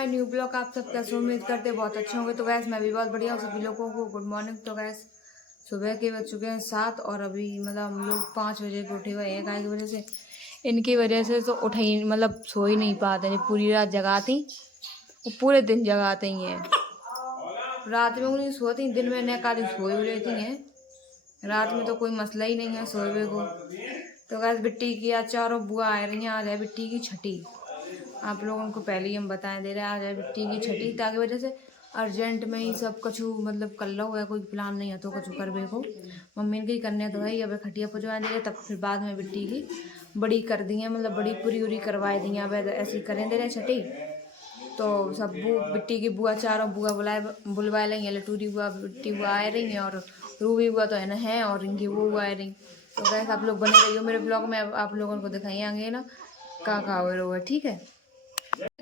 My new blog. आप सब कैसे उम्मीद करते बहुत अच्छे होंगे। तो गैस मैं भी बहुत बढ़िया हूँ। सभी लोगों को गुड मॉर्निंग। तो गैस सुबह के बज चुके हैं 7 और अभी मतलब हम लोग 5 बजे के उठे हुए हैं। गाय की वजह से, इनकी वजह से तो उठे ही मतलब सो ही नहीं पाते। पूरी रात जगाती, वो पूरे दिन जगाते ही हैं। रात में उन्हें सोती, दिन में न काली सोई हुई रहती हैं। रात में तो कोई मसला ही नहीं है सोए को। तो गैस बिट्टी की आज चारों बुआ आ रही हैं। आज है बिट्टी की छठी। आप लोगों को पहले ही हम बताएं दे रहे हैं आज है बिट्टी की छठी। ताकि वजह से अर्जेंट में ही सब कछु मतलब कर लो है, कोई प्लान नहीं है तो कछु करवे को मम्मी के ही करने तो है ही। अब खटिया पहुँचवा दे रहे, तब फिर बाद में बिट्टी की बड़ी कर दी है, मतलब बड़ी पूरी उरी करवाए दी हैं। अब ऐसे ही करें दे रहे छठी। तो सब बिट्टी की बुआ चारों बुआ बुलवाए लेंगे। लटूरी बुआ बिट्टी बुआ आ रही हैं और रूबी बुआ तो है ना है, और इनकी वो आ रही। तो गैस आप लोग बने रहिए मेरे ब्लॉग में। अब आप लोगों को दिखाएंगे ना का हो है। ठीक है,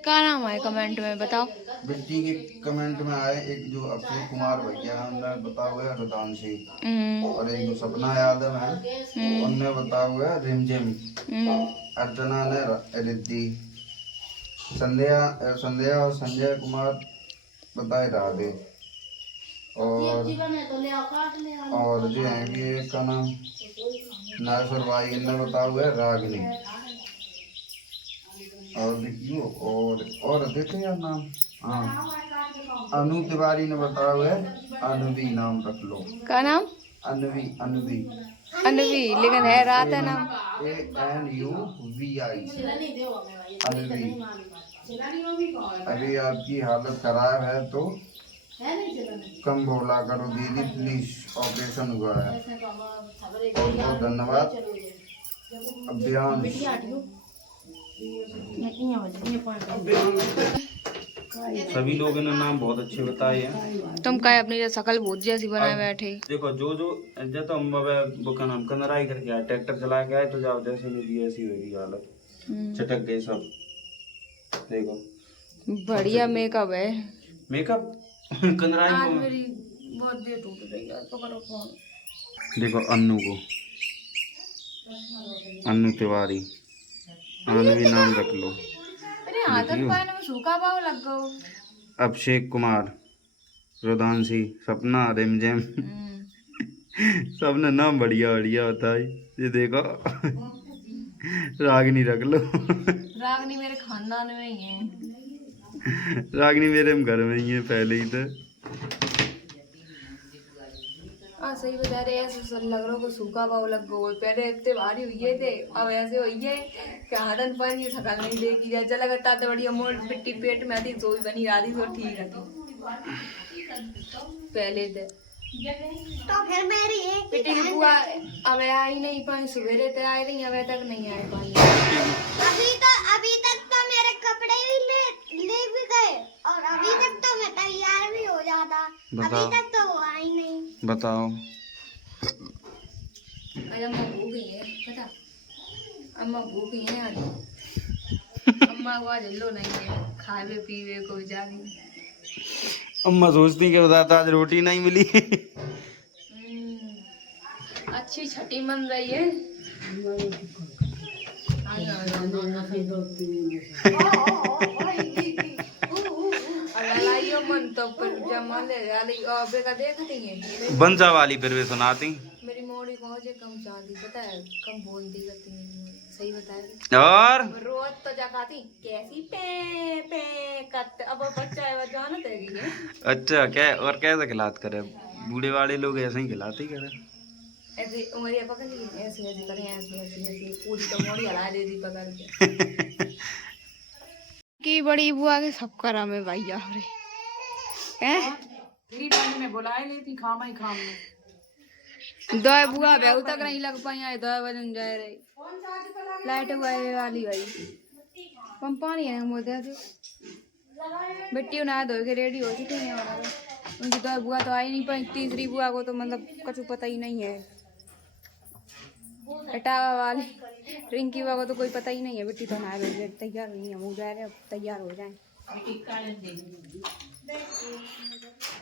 क्या नाम है कमेंट में बताओ। बिट्टी के कमेंट में आए एक जो अक्षय कुमार भैया उनने बताया हुआ है रुदांशी, और एक जो सपना यादव है उनने बताया हुआ है रिमझिम, अर्चना ने रिद्धि, संध्या संध्या और संजय कुमार बताए राधे, और जो है कि एक का नाम नागेश्वर भाई इनने बताया हुआ है रागनी, और देखियो और देखे यार नाम, हाँ अनु तिवारी ने बताया हुआ है अनवी नाम रख लो। क्या नाम? अनवी अनवी अनवी, लेकिन है रात है नाम ANUVI अनवी। अभी आपकी हालत खराब है तो कम बोला करो दीदी प्लीज, ऑपरेशन हुआ है। बहुत बहुत धन्यवाद अभियान। सभी लोगों ने नाम बहुत अच्छे बताए हैं। तुम का अपनी शकल बहुत जैसी बनाए बैठे। देखो जो तो हम वो का नाम कनराई करके आए, ट्रैक्टर चला के आए तो जाओ जैसे मेरी ऐसी होगी हालत, चटक गए सब। देखो बढ़िया मेकअप है। मेकअप कनराई आज को मेरी बहुत देर टूट रही है। पकड़ो फोन। देखो अन्नू को, अन्नू तिवारी, अनवी नाम रख लो। अरे आदत पाने में सूखा पाव लग गो। अभिषेक कुमार, रुदांशी, सपना, रिमझिम सबने नाम बढ़िया बढ़िया होता है। ये देखो रागनी रख लो। रागनी मेरे खानदान में ही है। रागनी मेरे घर में ही है पहले ही तो। हाँ सही बता रहे। ऐसे सर लग रहा को सूखा पाव लग गो। पहले इतने भारी हुए थे, अब ऐसे हुई है कि हाथन पानी की थकान नहीं देखी जाए। चला करता तो बढ़िया मोड़ पिट्टी पेट में आती तो भी बनी आती तो ठीक है। पहले थे तो फिर मेरी एक पिट्टी की बुआ अब आई नहीं पानी, सवेरे तक आई रही, अब तक नहीं आए पानी। अभी तक तो मेरे कपड़े भी ले भी गए और अभी तक तो मैं तैयार भी हो जाता। अभी तक तो वो आई नहीं। बताओ आज अम्मा भूखी है पता, अम्मा भूखी है आज। अम्मा को आज लो नहीं है खावे पीवे को जानी। अम्मा सोचती कि बताता आज रोटी नहीं मिली। अच्छी छठी मन रही है। मन तो पर जमा ले वाली अबे का देखती है बंजा वाली फिर वे सुनाती। मेरी मोड़ी पहुंचे कम चाहती पता है, कम बोलती करती मेरी मोड़ी। सही बताया। और रोज तो जगाती कैसी पे पे करते। अब बच्चा है जानत है कि अच्छा क्या और कैसे खिलात करे, बूढ़े वाले लोग ऐसे ही खिलाते करे। ऐसे उमरिया पकड़ ली, ऐसे ऐसे करें, ऐसे ऐसे ऐसे पूरी तो मोड़ी हला दे दी पकड़ के। की बड़ी बुआ के सब करा में भैया रे हैं में बुलाए लेती खामा ही खाम में। दो बुआ बेहू तक नहीं लग पाई आए, 2 बजन जाए रही लाइट हुए वाली भाई। हम पानी है हम दे दो मिट्टी ना धो के रेडी हो चुकी है। उनकी 2 बुआ तो आई नहीं पाई, तीसरी बुआ को तो मतलब कुछ पता ही नहीं है। इटावा वाली रिंकी बुआ को तो कोई पता ही नहीं है। बिट्टी तो ना तैयार नहीं है, मुँह जा रहे तैयार हो जाए।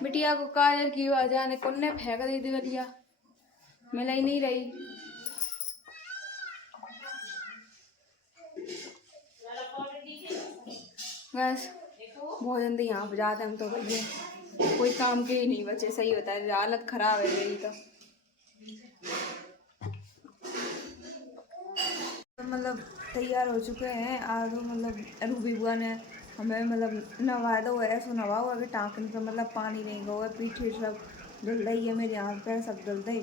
बिटिया को काजल की वजह ने कुन्ने फेंक दी थी बलिया, मिला ही नहीं रही। बस बहुत जल्दी यहाँ पे जाते हम तो भैया कोई काम के ही नहीं बचे। सही होता है, हालत खराब है मेरी तो। मतलब तैयार हो चुके हैं और मतलब रूबी बुआ ने हमें मतलब नवाया तो ऐसा नवा हुआ कि टाँकने पे मतलब पानी नहीं गया हुआ, पीठ सब धुल रही है, मेरे हाथ पैर सब धुल रही।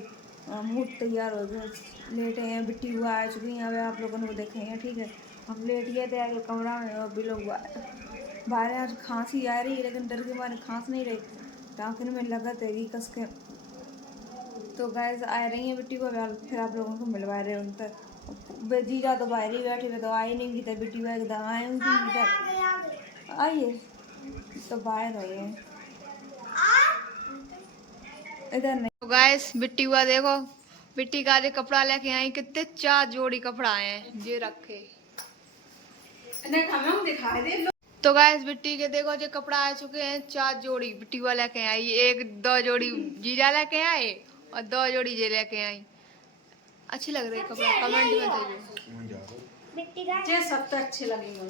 मुँह तैयार हो गए, लेटे हैं। बिट्टी हुआ आ चुकी हैं, यहाँ आप लोगों को देखेंगे, ठीक है। हम लेट गए थे आगे कमरा में और भी लोग बाहर। आज खांसी आ रही है लेकिन डर के मारे खांस नहीं रही, टाँकने में लगत है कस के। तो गैस आ रही हैं बिट्टी को, फिर आप लोगों को मिलवा रहे हैं उन तक। जीजा तो बाहर ही बैठे हुए, तो आई नहीं की बिट्टी हुआ एकदम आए इधर आइए तो बाहर हो गए इधर नहीं। तो गैस बिट्टी हुआ देखो, बिट्टी का जो कपड़ा लेके आई, कितने 4 जोड़ी कपड़ा आए हैं ये रखे। दिखा दे। तो गैस बिट्टी के देखो जो कपड़ा आ चुके हैं 4 जोड़ी बिट्टी हुआ लेके आई। 1-2 जोड़ी जीजा लेके आए और 2 जोड़ी ये लेके आई। अच्छी लग रही है कपड़ा, कमेंट में बताइए। सब तो अच्छे लगेंगे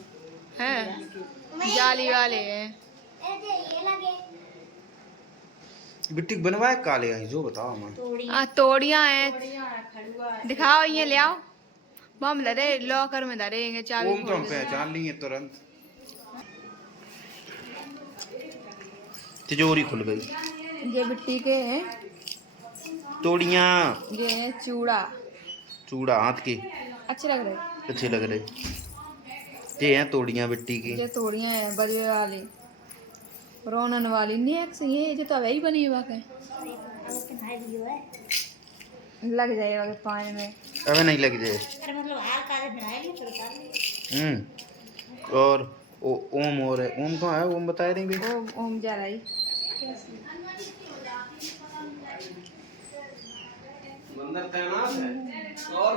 हैं जाली वाले हैं। बिट्टी बनवाए काले आई जो बताओ हमें। तोड़ियां हैं, दिखाओ ये ले आओ। बम धरे लॉकर में धरेंगे चाबी। ओम तो हम पहचान लिए तुरंत, तिजोरी खुल गई। ये बिट्टी के हैं तोड़ियां, ये है चूड़ा, चूड़ा हाथ के अच्छे लग रहे। अच्छे लग रहे। ये हैं तोड़ियां बिट्टी की। ये तोड़ियां हैं बजवे वाली, रोनन वाली नहीं ये जो तो वही बनी हुआ है। लग जाएगा पानी में, अबे नहीं लग जाए। और ओम और है, ओम कहाँ है? ओम बताया नहीं भाई। ओम जा रही और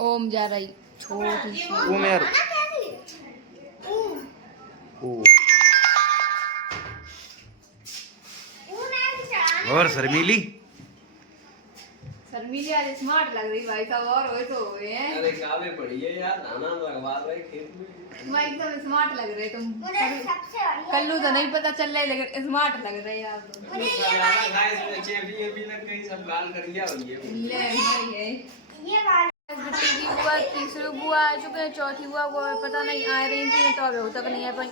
ओम जा रही छोटी सी। ओम यार ओ और शर्मीली शर्मीली आज स्मार्ट लग रही भाई साहब, और होए तो हुए हैं। अरे काले पड़ी है यार, धाना लगवा रहे खेत में। तुम एकदम स्मार्ट लग रहे तुम। कल्लू तो नहीं पता चल रहा है लेकिन स्मार्ट लग रहे यार तुम। भी लग गई, सब लाल करिया हुई है। ले भाई है बिट्टी की बुआ, तीसरी बुआ आ चुके हैं, चौथी बुआ को पता नहीं आ रही थी तो अभी तक नहीं आ पाई।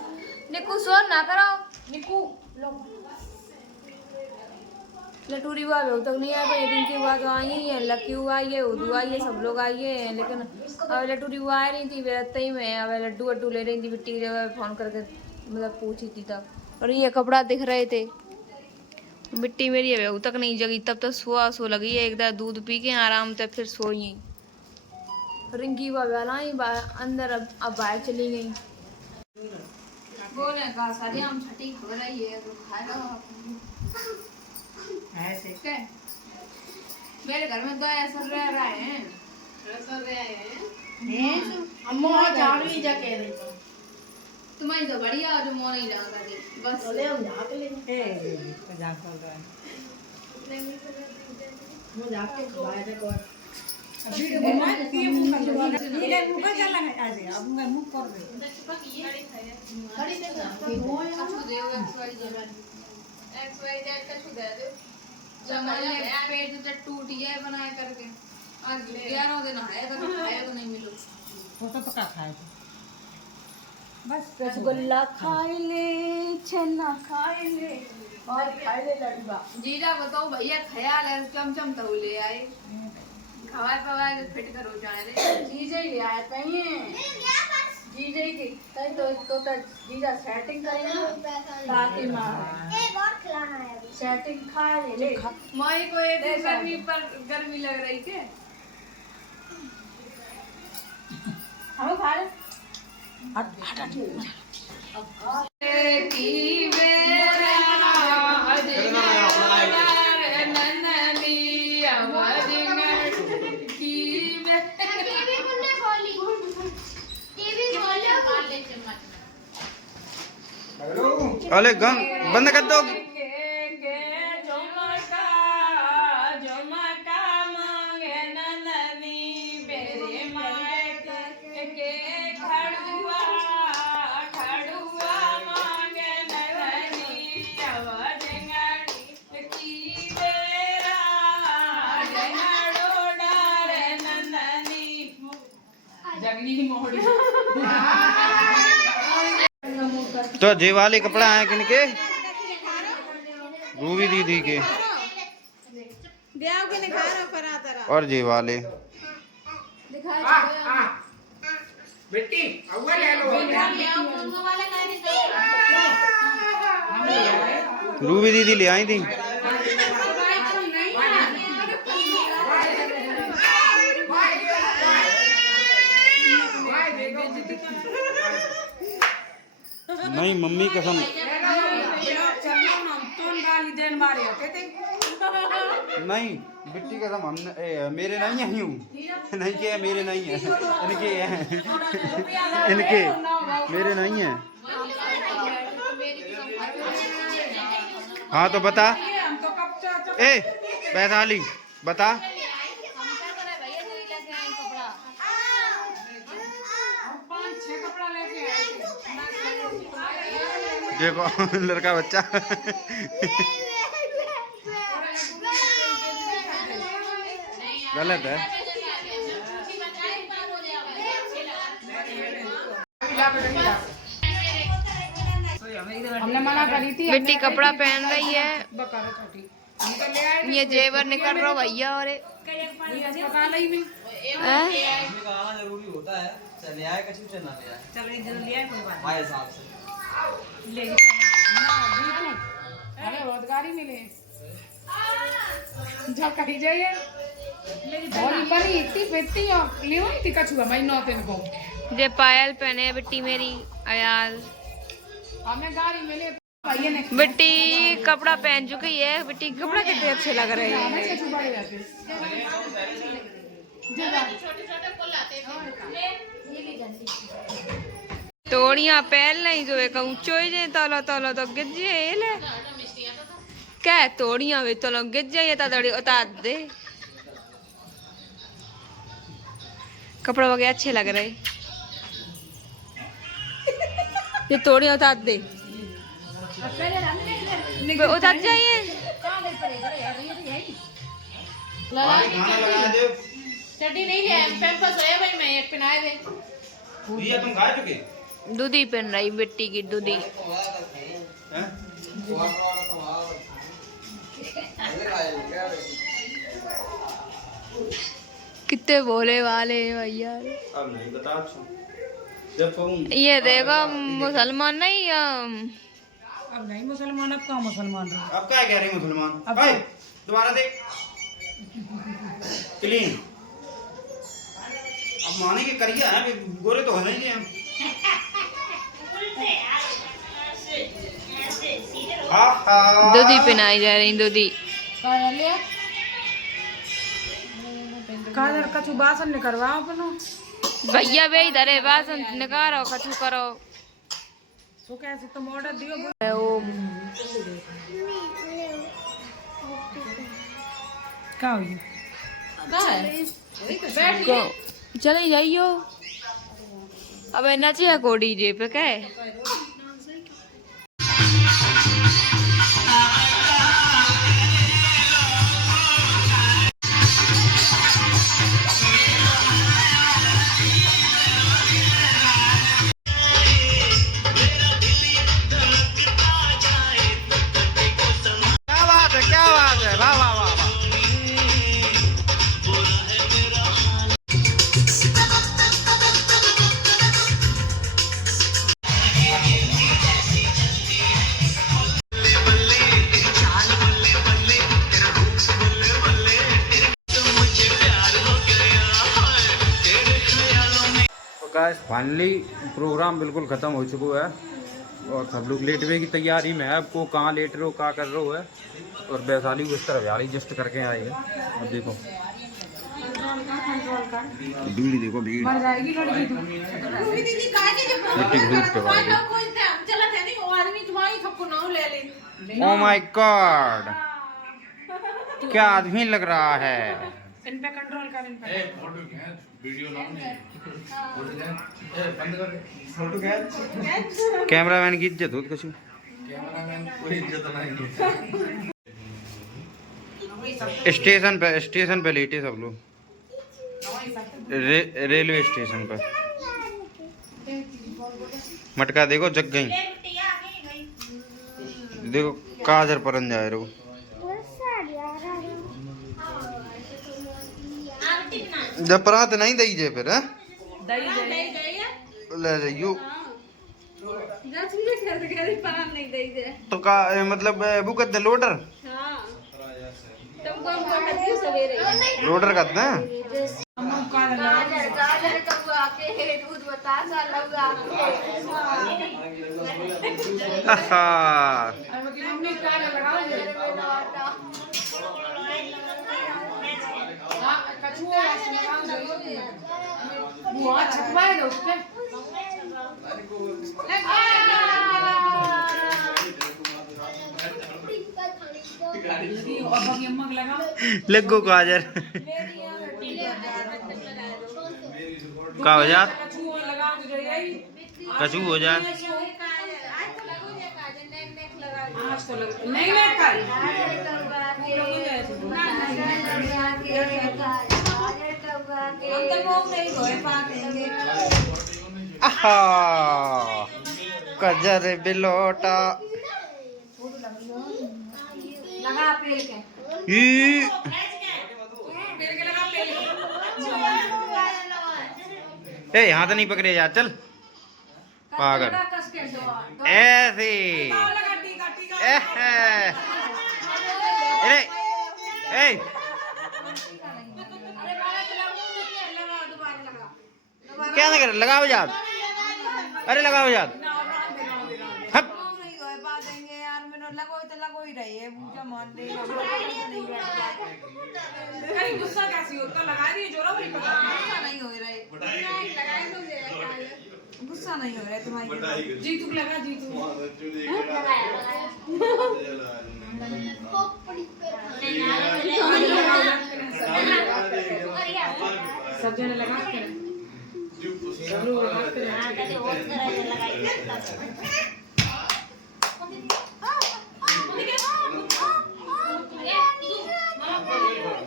निकू शोर ना करो, निकू लटूरी हुआ अभी तक नहीं आ पाई। रिंकी हुआ तो आई ही है, लक्की हुआ आई है, उदू आई है, सब लोग आए हैं लेकिन अब लटूरी हुआ आ रही थी रास्ते ही में। अब लड्डू वड्डू ले रही थी बिट्टी की जगह, फोन करके मतलब पूछी थी तब। और ये कपड़ा दिख रहे थे। बिट्टी मेरी अभी तक नहीं जगी, तब तक सो लगी है एकदम, दूध पी के आराम से फिर सोई। रिंकी वाला अंदर अब बाहर चली गई। बोले कहा सारी हम छठी खा रही है तो खा लो। क्या मेरे घर में तो ऐसा रह रहे हैं, अम्मा जान ली जा कह रही तुम्हारी तो बढ़िया जो मोन ही जाता थी बस। ले हम जाके ले मजाक कर रहा है मजाक के खवाया था कोई वीडियो बना के ये मुंह का चला है आज अब मैं मुंह कर दे खड़ी देखो छू दे XYZ का छू दे दो। जमाने पेट से टूट गया बनाया करके, आज 11 दिन आया तो खाया तो नहीं मिलो। वो तो पका खाए बस रसगुल्ला खाए ले, छन्ना खाए ले और खाए ले लड्डू। जीजा बताओ भैया ख्याल है चमचम तो ले आए, खवाए पवाए फिट करो जाए रे। जीजा ही ले आए कहीं जीजा ही कहीं तो जीजा सेटिंग करें ताकि मां एक और खिलाना है अभी। सेटिंग खा ले माई को ये गर्मी पर गर्मी लग रही के हम खा ले। की मेरा अरे गन बंद कर दो। तो जे वाले कपड़ा हैं किनके? रूबी दीदी के और जे वाले बेटी अव्वा ले लो। रूबी दीदी ले आई थी। नहीं मम्मी कसम नहीं बिट्टी कसम हम मेरे नहीं है यूं नहीं के मेरे नहीं है इनके हैं इनके मेरे नहीं है। हाँ तो बता ए वैशाली बता। देखो लड़का बच्चा गलत है। हमने मना करी थी। बेटी कपड़ा पहन रही है, ये जेवर निकल रहा भैया। और जरूरी होता है। चले आए कछु चना ले आए। चलो इधर ले आए कोई बात हमारे हिसाब से ले अरे रोजगारी मिले जब कहीं जाइए भोली बड़ी इतनी बेटी ले थी कछुआ मैं नौ दिन को ये पायल पहने है बेटी मेरी अयाल। हमें गाड़ी मिले भैया ने बेटी कपड़ा पहन चुकी है। बेटी कपड़ा कितने अच्छे लग रहे हैं। तोड़ियां पहन नहीं जो एक ऊंचो ही जे तलो तलो तो गिर जे ले क्या तोड़ियां वे तलो गिर जाए तड़ी उतार दे। कपड़ा वगैरह अच्छे लग रहे। ये तोड़ियां उतार दे उतार जाइए। चड्डी नहीं ले पैम्पर्स है भाई मैं एक पहनाए थे। ये तुम खा चुके? दूधी पहन रही बेटी की दूधी। कितने भोले वाले हैं भैया। अब नहीं बता जब ये देखो मुसलमान नहीं अब नहीं मुसलमान अब कहाँ मुसलमान रहे। अब क्या कह रही मुसलमान? अब भाई दोबारा देख क्लीन। अब माने के करिए है गोरे तो होने नहीं हम। दूधी पहनाई जा रही दूधी। कादर कछु बासन ने करवाओ अपनो भैया वे इधर है बासन निकालो कछु करो। सो कैसे तुम ऑर्डर दियो क्या हुई चले जाइयो। अब नचे को डीजे पे क्या है। क्या बात है वाह वाह वाह वाह। फाइनली प्रोग्राम बिल्कुल ख़त्म हो चुका है और सब लोग लेटवे की तैयारी में है। आपको कहाँ लेट रहे हो कहाँ कर रहे हो है। और वैशाली उस तरफ यार जस्ट करके आए हैं। और देखो भीड़ देखो भीड़ ओ माय गॉड क्या आदमी लग रहा है। इन पे कंट्रोल कर इन पे कैमरामैन की इज्जत हो कुछ स्टेशन पे लेटे सब लोग रेलवे स्टेशन पर। मटका देखो जग गई। देखो काजर परन जाए रो जब परात नहीं दई जे फिर है ले जाइयो तो का मतलब वो करते लोडर लोडर करते हैं लगो काजर का हो जात कछू हो जाए कजर बिलोटा ए यहाँ तो नहीं पकड़े यार चल पागल ऐसे अरे ए क्या ना कर लगाओ याद अरे लगाओ याद गुस्सा कैसी होता लगा रही है जोरा नहीं पता नहीं हो रहा है गुस्सा नहीं हो रहा है तुम्हारी जीतू लगा जीतू सब जने लगा के सब लोग लगा के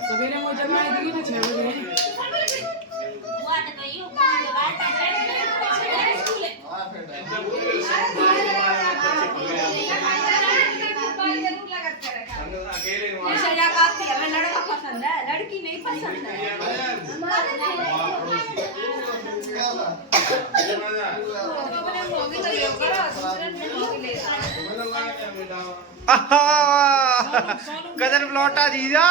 सवेरे मुझे जमाई दी ना 6 बजे लड़का पसंद है लड़की नहीं पसंद है कदर लौटा जीजा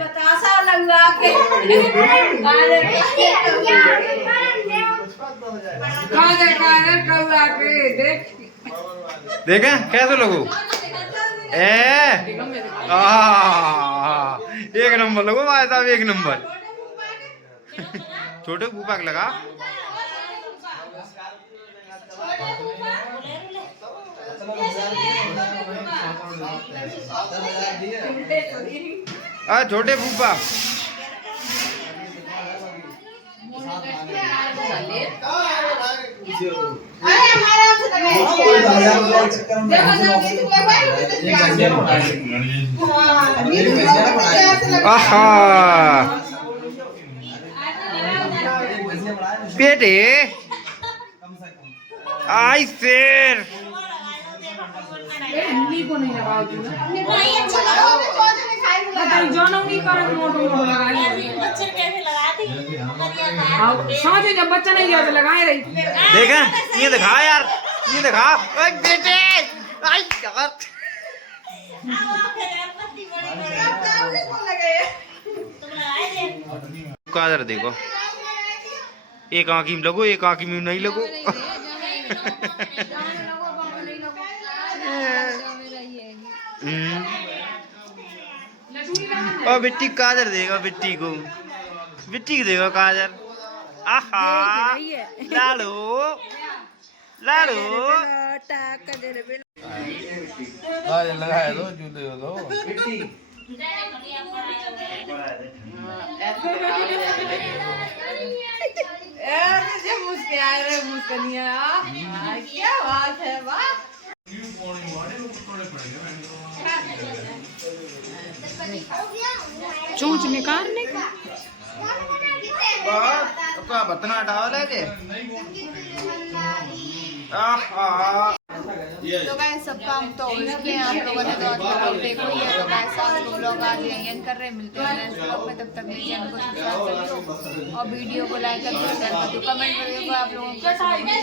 बतासा लगवा के देखें कैसे लोगो एक नंबर लोगो भाई साहब एक नंबर छोटे भूपाक लगा छोटे फूफा पेटे आई शेर को नहीं लगाओ नहीं कर जब बच्चा नहीं गया तो लगाए रही देखा ये दिखा यार ये दिखा बेटे आई यार काजर देखो एक आँखी में लगो एक आँखी में नहीं लगो और बिट्टी काजर देगा बिट्टी को देगा काजर आहा लालो लालो लगाए दो जूते दो क्या बात है वाह चोंच निकालने का उसका बतना हटावा लेके तो गाइस सब काम तो हो चुके हैं। आप लोगों ने तो आज ब्लॉग देखो ही है। तो गाइस आज को ब्लॉग आज यहीं एंड कर रहे हैं। मिलते हैं नेक्स्ट ब्लॉग में। तब तक मेरे चैनल को सब्सक्राइब कर दो और वीडियो को लाइक कर दो, शेयर कर दो, कमेंट कर दो आप लोगों को कैसा लगा।